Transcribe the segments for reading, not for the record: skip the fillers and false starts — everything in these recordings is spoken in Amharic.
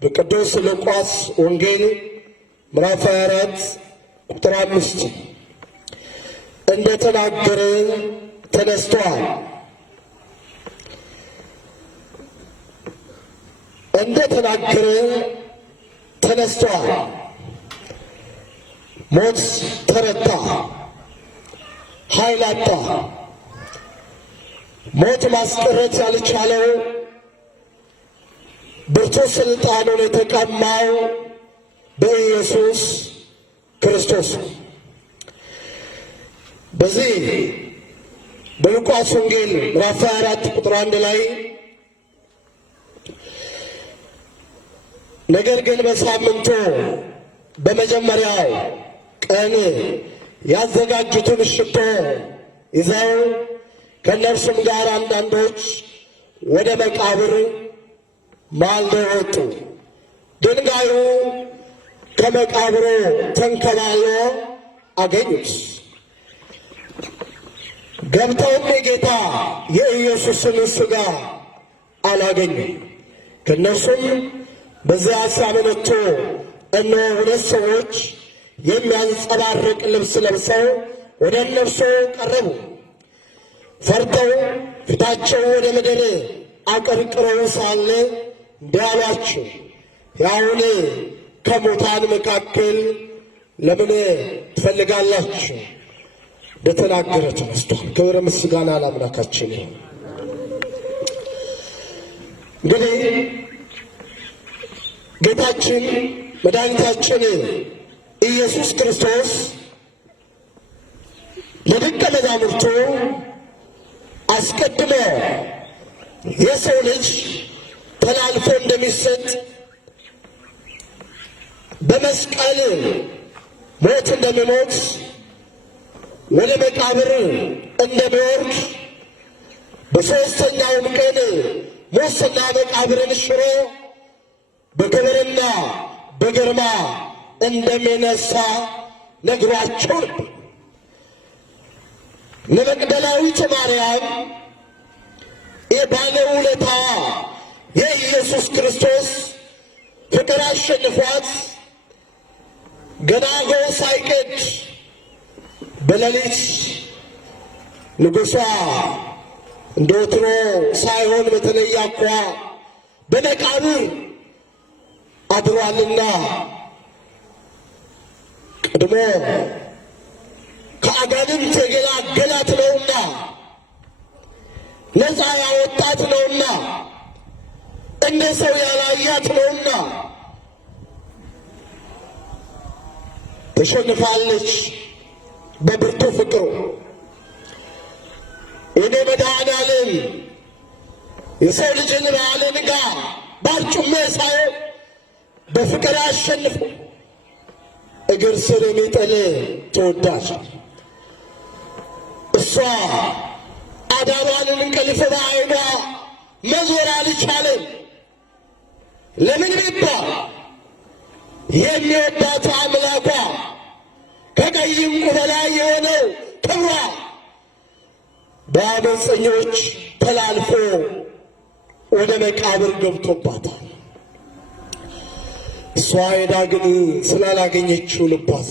በቅዱስ ሉቃስ ወንጌል ምዕራፍ 24 ቁጥር 5 እንደተናገረ ተነስቷል። እንደተናገረ ተነስቷል። ሞት ተረታ፣ ኃይል አጣ። ሞት ማስቀረት ያልቻለው ብርቱ ስልጣኑን የተቀማው በኢየሱስ ክርስቶስ። በዚህ በሉቃስ ወንጌል ምዕራፍ 24 ቁጥር 1 ላይ ነገር ግን በሳምንቱ በመጀመሪያው ቀን ያዘጋጁትን ሽቶ ይዘው ከእነርሱም ጋር አንዳንዶች ወደ መቃብር ማልደው ወጡ። ድንጋዩ ከመቃብሩ ተንከባሎ አገኙት። ገብተውም የጌታ የኢየሱስን ሥጋ አላገኙም። ከእነርሱም በዚያ ሲያመነቱ እነሆ ሁለት ሰዎች የሚያንጸባርቅ ልብስ ለብሰው ወደ እነርሱ ቀረቡ። ፈርተው ፊታቸው ወደ ምድር አቀርቅረው ሳለ እንዲህ አሏቸው፣ ሕያውን ከሙታን መካከል ለምን ትፈልጋላችሁ? እንደተናገረ ተነስቷል። ክብር ምስጋና ለአምላካችን ይሁን። እንግዲህ ጌታችን መድኃኒታችን ኢየሱስ ክርስቶስ ለደቀ መዛሙርቱ አስቀድሞ የሰው ልጅ ተላልፎ እንደሚሰጥ፣ በመስቀል ሞት እንደሚሞት፣ ወደ መቃብር እንደሚወርድ፣ በሦስተኛውም ቀን ሞትና መቃብርን ሽሮ በክብርና በግርማ እንደሚነሳ ነግሯቸው ነበር። ለመግደላዊት ማርያም የባለውለታ የኢየሱስ ክርስቶስ ፍቅር አሸንፏት ገና ጎህ ሳይቀድ በሌሊት ንጉሷ እንደ ወትሮ ሳይሆን በተለየ አኳኋን በመቃብር አድሯልና ቀድሞ ከአጋንንት የገላገላት ነውና ነፃ ያወጣት ነውና እንደ ሰው ያላያት ነውና ተሸንፋለች በብርቱ ፍቅሩ። እኔ መድኃኔዓለም የሰው ልጅን በአለንጋ ባርጩሜ ሳይሆን በፍቅር አሸንፎ እግር ስር የሚጥል ተወዳጅ እሷ አዳሯንን እንቅልፍ በዓይኗ መዞር አልቻለም። ለምን ቢባል የሚወዳት አምላኳ ከቀይ ዕንቁ በላይ የሆነው ክብሯ በአመፀኞች ተላልፎ ወደ መቃብር ገብቶባታል። እሷ ሄዳ ግን ስላላገኘችው ልቧስ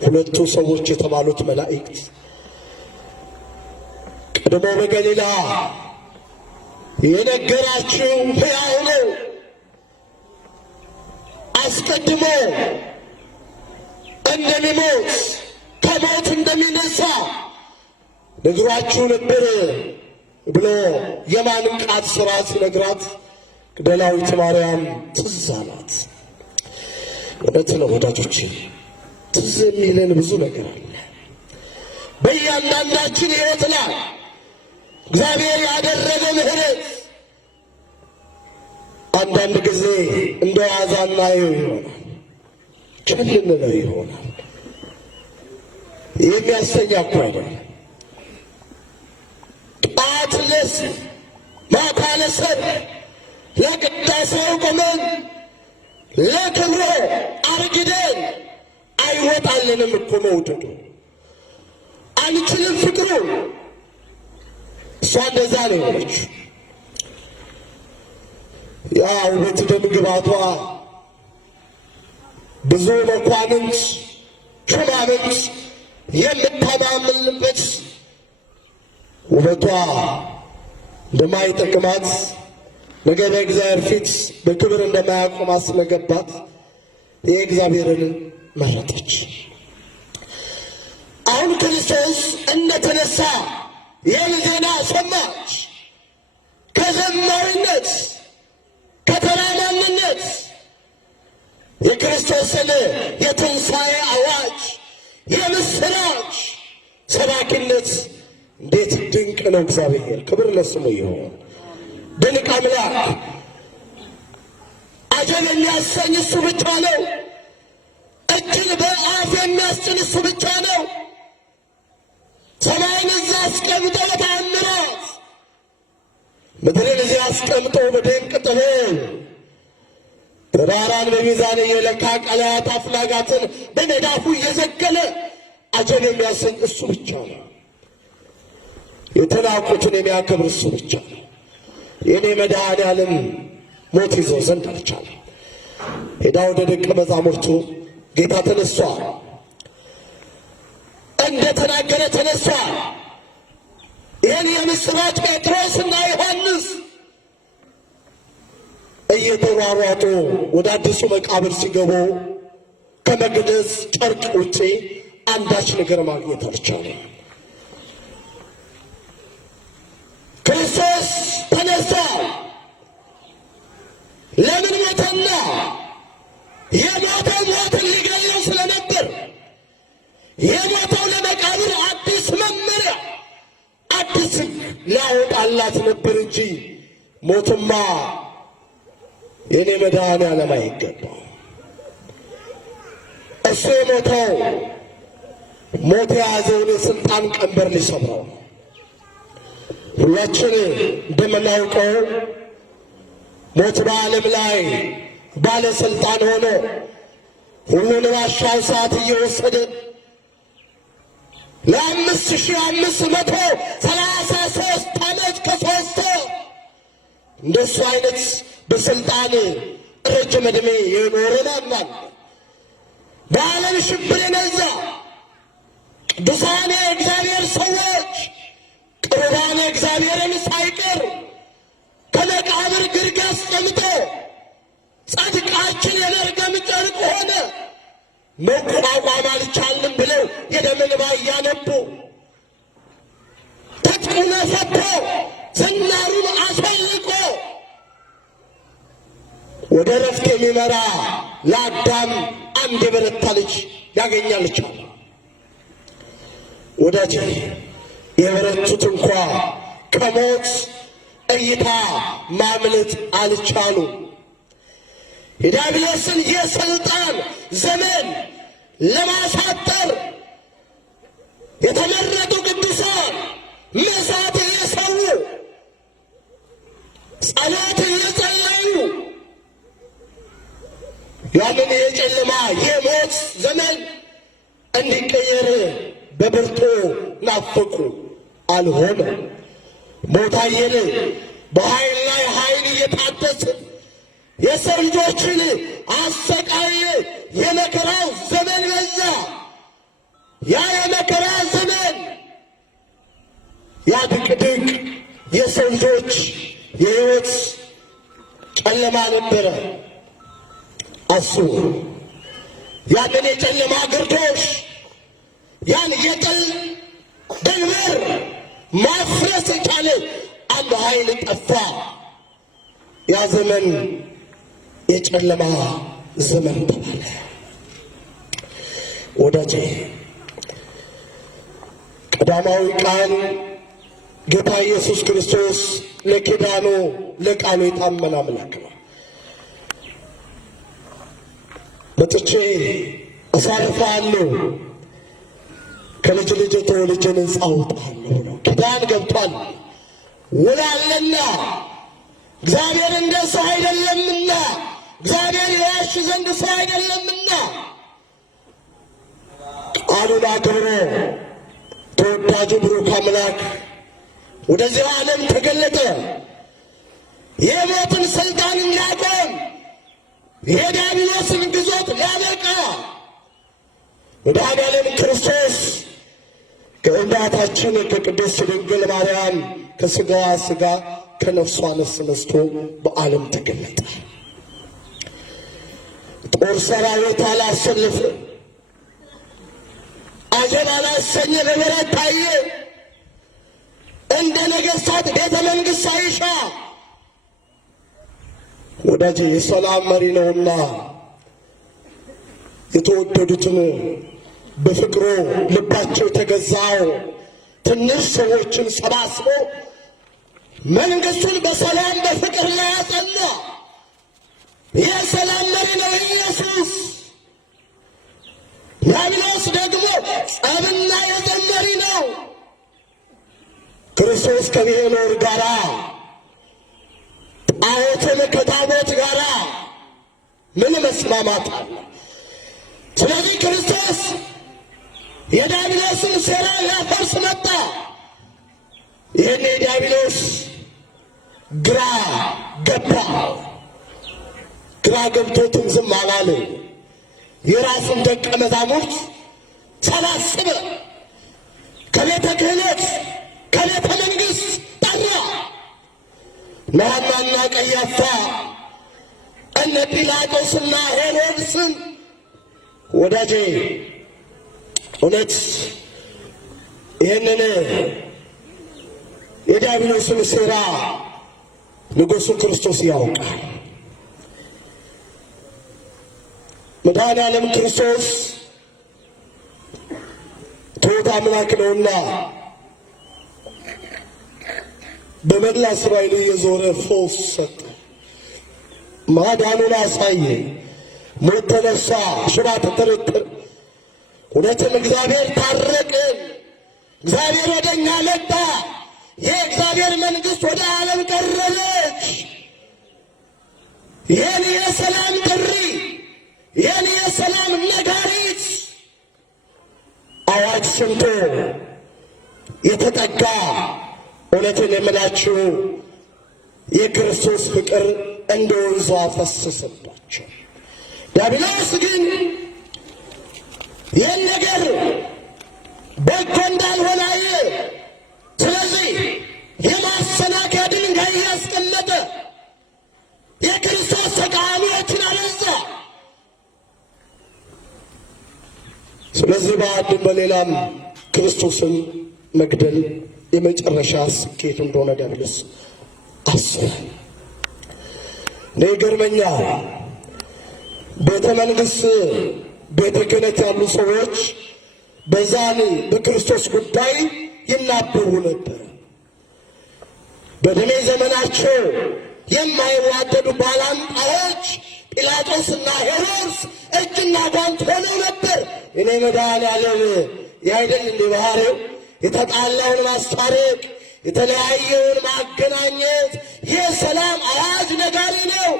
ሁለቱ ሰዎች የተባሉት መላእክት ቀድሞ በገሊላ የነገራችሁ ሕያው ነው፣ አስቀድሞ እንደሚሞት ከሞት እንደሚነሳ ነግሯችሁ ነበር ብሎ የማንቃት ሥራ ሲነግራት መግደላዊት ማርያም ትዝ አላት። እውነት ነው ወዳጆቼ፣ ትዝ የሚለን ብዙ ነገር አለ በእያንዳንዳችን ሕይወት ላይ እግዚአብሔር ያደረገ ምሕረት አንዳንድ ጊዜ እንደ ዋዛ እናየው ይሆናል፣ ቸል እንለው ይሆናል። የሚያሰኛ እኮ አይደለም። ጠዋት ማታ ለሰብክ ለቅዳሴው ቆመን ለክብሮ አርግደን አይወጣልንም እኮ መውደዱ አንችልም ፍቅሩ። እሷ እንደዛ ነው የሆነች። ያው በትደም ግባቷ ብዙ መኳንንት ሹማምንት የምታማምልበት ውበቷ እንደማይጠቅማት ነገ በእግዚአብሔር ፊት በክብር እንደማያቆማት ስለገባት የእግዚአብሔርን መረጠች። አሁን ክርስቶስ እንደተነሳ ይህን ዜና ሰማች። ከዘማዊነት ከተራማምነት የክርስቶስን የትንሣኤ አዋጅ የምስራች ሰባኪነት እንዴት ድንቅ ነው! እግዚአብሔር ክብር ለስሙ ይሁን። ድንቅ አምላክ አጀብ የሚያሰኝ እሱ ብቻ ነው። እጅን በአፍ የሚያስጭን እሱ ብቻ ነው። ሰማይን እዛ አስቀምጦ በተአምራት ምድርን እዚህ አስቀምጦ በድንቅ ጥበብ ተራራን በሚዛን እየለካ ቀላያት አፍላጋትን በመዳፉ እየዘገለ አጀብ የሚያሰኝ እሱ ብቻ ነው። የተናቁትን የሚያከብር እሱ ብቻ ነው። የኔ መድኃኔዓለም ሞት ይዞ ዘንድ አልቻለም። ሄዳ ወደ ደቀ መዛሙርቱ ጌታ ተነሷል፣ እንደተናገረ ተነሷል። ይህን የምስራች ጴጥሮስና ዮሐንስ እየተሯሯጡ ወደ አዲሱ መቃብር ሲገቡ ከመቅደስ ጨርቅ ውጪ አንዳች ነገር ማግኘት አልቻለም። ክርስቶስ ተነሳ። ለምን ሞተና? የሞተው ሞትን ሊገለው ስለነበር የሞተው ለመቃብር አዲስ መመሪያ አዲስ ሊያወጣላት ነበር እንጂ ሞትማ የኔ መድኃኔዓለም አይገባው። እሱ የሞተው ሞት የያዘውን የስልጣን ቀንበር ሊሰብረው። ሁላችን እንደምናውቀው ሞት በዓለም ላይ ባለስልጣን ሆኖ ሁሉን ባሻው ሰዓት እየወሰደ ለ5533 ዓመት ከ3 እንደሱ አይነት በስልጣን ረጅም ዕድሜ የኖረ ናምናል። በዓለም ሽብር የነዛ ቅዱሳን የእግዚአብሔር ሰዎች ቅርባን እግዚአብሔርን ሳይቀር ከመቃብር ግርጌ አስቀምጦ ጻድቃችን የመርገም ጨርቅ ሆነ መቋቋም አልቻልንም ብለው የደም እንባ እያነቡ ትጥቁን ፈቶ ዝናሩን አስፈልቆ ወደ ረፍት የሚመራ ለአዳም አንድ የበረታ ልጅ ያገኛል ቻለ። ወዳጄ የበረቱት እንኳ ከሞት እይታ ማምለጥ አልቻሉ። የዲያብሎስን የስልጣን ዘመን ለማሳጠር የተመረጡ ቅዱሳን መሥዋዕት እየሰዉ ጸሎት እየጸለዩ ያንን የጨለማ የሞት ዘመን እንዲቀየር በብርቱ ናፈቁ። አልሆነ። ሞት አየለ በኃይል ላይ ኃይል እየታደሰ የሰው ልጆችን አሰቃየ። የመከራው ዘመን በዛ። ያ የመከራ ዘመን ያ ድቅድቅ የሰው ልጆች የሕይወት ጨለማ ነበረ። አስቡ። ያንን የጨለማ ግርዶሽ ያን የጥል ድንበር ማፍረስ የቻለ አንድ ኃይል ጠፋ። ያ ዘመን የጨለማ ዘመን ተባለ። ወዳጄ ቀዳማዊ ቃል ጌታ ኢየሱስ ክርስቶስ ለኪዳኑ ለቃሉ የታመነ አምላክ ነው። መጥቼ አሳርፍሃለሁ፣ ከልጅ ልጅ ተወልጄ ነፃ አወጣሃለሁ ነው። ኪዳን ገብቷል፣ ውል አለና። እግዚአብሔር እንደ ሰው አይደለምና፣ እግዚአብሔር ይዋሽ ዘንድ ሰው አይደለምና ቃሉን አክብሮ ተወዳጁ ብሩክ አምላክ ወደዚህ ዓለም ተገለጠ። የሞትን ስልጣን ሊያቆም የዲያብሎስን ግዞት ሊያበቃ መድኃኔዓለም ክርስቶስ ከእናታችን ከቅድስት ድንግል ማርያም ከሥጋዋ ሥጋ ከነፍሷ ነፍስ ነስቶ በዓለም ተገለጠ። ጦር ሰራዊት አላሰለፈ፣ አጀብ አላሰኘ፣ በበረት ታየ። እንደ ነገሥታት ቤተ መንግሥት ሳይሻ ወዳጄ የሰላም መሪ ነውና የተወደዱትን በፍቅሩ ልባቸው ተገዛው ትንሽ ሰዎችን ሰባስቦ መንግሥቱን በሰላም በፍቅር ላይ ያጸና የሰላም መሪ ነው ኢየሱስ። ዲያብሎስ ደግሞ ጸብና የጠብ መሪ ነው። ክርስቶስ ከብዔሎር ጋራ ጣዖትን ከታቦት ጋራ ምን መስማማት አለ? ስለዚህ ክርስቶስ የዲያብሎስን ሴራ ሊያፈርስ መጣ። ይህን የዲያብሎስ ግራ ገባው። ግራ ገብቶትም ዝም አላለ። የራሱን ደቀ መዛሙርት ሰባሰበ። ከቤተ ክህነት ከቤተ መንግሥት ጠራ። ሐናና ቀያፋ እነ ጲላጦስና ሄሮድስን ወዳጄ እውነት ይህንን የዲያብሎስን ሴራ ንጉሡ ክርስቶስ ያውቃል። መድኃኔዓለም ክርስቶስ ትሑት አምላክ ነውና በመላ እስራኤል የዞረ ፈውስ ሰጠ። ማዳኑን አሳየ። ሞት ተነሳ፣ ሽባ ተተረተረ። እውነትም እግዚአብሔር ታረቅን። እግዚአብሔር ወደ እኛ መጣ። የእግዚአብሔር መንግሥት ወደ ዓለም ቀረበች። ይህን የሰላም ጥሪ፣ ይህን የሰላም ነጋሪት አዋጅ ሰምቶ የተጠጋ እውነትን የምላችሁ የክርስቶስ ፍቅር እንደ ወንዝ ፈሰሰባቸው። ዲያብሎስ ግን ይህን ነገር በጎ እንዳልሆነ አየ። ስለዚህ የማሰናከያ ድንጋይ ያስቀመጠ የክርስቶስ ተቃዋሚዎችን አበዛ። ስለዚህ በአንድም በሌላም ክርስቶስን መግደል የመጨረሻ ስኬት እንደሆነ ዲያብሎስ አሰበ። እኔ ይገርመኛል። ቤተ መንግሥት ቤተ ክህነት ያሉ ሰዎች በዛን በክርስቶስ ጉዳይ ይናበቡ ነበር። በዕድሜ ዘመናቸው የማይዋደዱ ባላንጣዎች ጲላጦስና ሄሮድስ እጅና ጓንት ሆነው ነበር። እኔ መድኃኔዓለም ያይደል እንደ ባህሪው የተጣላውን ማስታረቅ፣ የተለያየውን ማገናኘት የሰላም አዋጅ ነጋሪ ነው።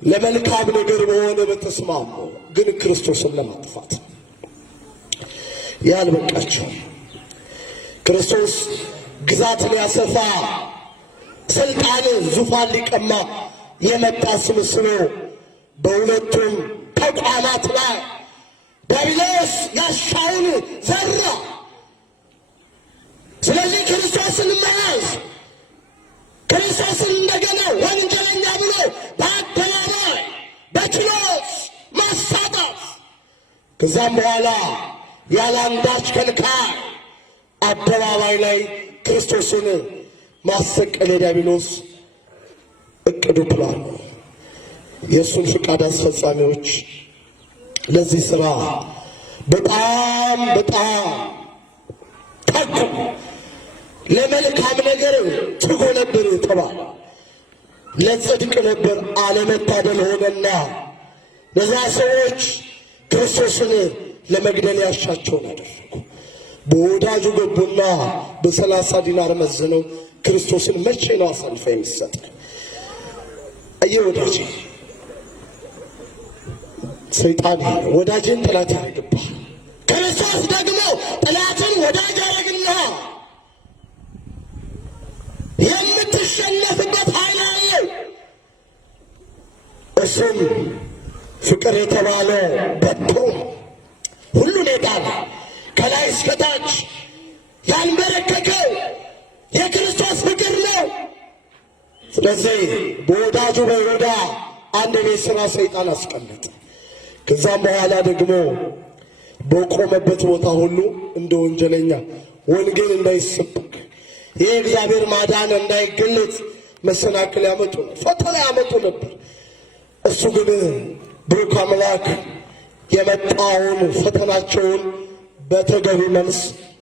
ለመልካም ነገር በሆነ በተስማሙ ግን ክርስቶስን ለማጥፋት ያልበቃቸው ክርስቶስ ግዛት ሊያሰፋ ስልጣን ዙፋን ሊቀማ የመጣ ስብስብ በሁለቱም ተቋማት ላይ ዲያብሎስ ያሻውን ዘራ። ስለዚህ ክርስቶስን መያዝ፣ ክርስቶስን እንደገና ወንጀለኛ ብሎ በአደባባይ በችሎት ማሳጣት፣ ከዛም በኋላ ያለ አንዳች ከልካይ አደባባይ ላይ ክርስቶስን ማሰቀል የዲያብሎስ እቅዱ ፕላን ነው። የእሱን ፍቃድ አስፈጻሚዎች ለዚህ ሥራ በጣም ተጉ። ለመልካም ነገር ትጉ ነበር የተባለ ለጽድቅ ነበር። አለመታደል ሆነና እነዚያ ሰዎች ክርስቶስን ለመግደል ያሻቸውን አደረጉ። በወዳጁ ገቡና በ30 ዲናር መዝነው ክርስቶስን መቼ ነው አሳልፈ የሚሰጥ? አየህ ወዳጄ፣ ሰይጣን ወዳጅን ጠላት ያደርግብሃል። ክርስቶስ ደግሞ ጠላትን ወዳጅ ያደርግልሃል። የምትሸነፍበት ኃይል እሱም ፍቅር የተባለ በትሩ ሁሉን የጣለ ከላይ እስከታች ያልመረከከው የክርስቶስ ፍቅር ነው። ስለዚህ በወዳጁ በይሁዳ አንድ ቤት ሥራ ሰይጣን አስቀመጠ። ከዛም በኋላ ደግሞ በቆመበት ቦታ ሁሉ እንደ ወንጀለኛ ወንጌል እንዳይሰበክ ይህ እግዚአብሔር ማዳን እንዳይገለጥ መሰናክል ያመጡ ፈተና ያመጡ ነበር። እሱ ግን ብሩክ አምላክ የመጣውን ፈተናቸውን በተገቢ መልስ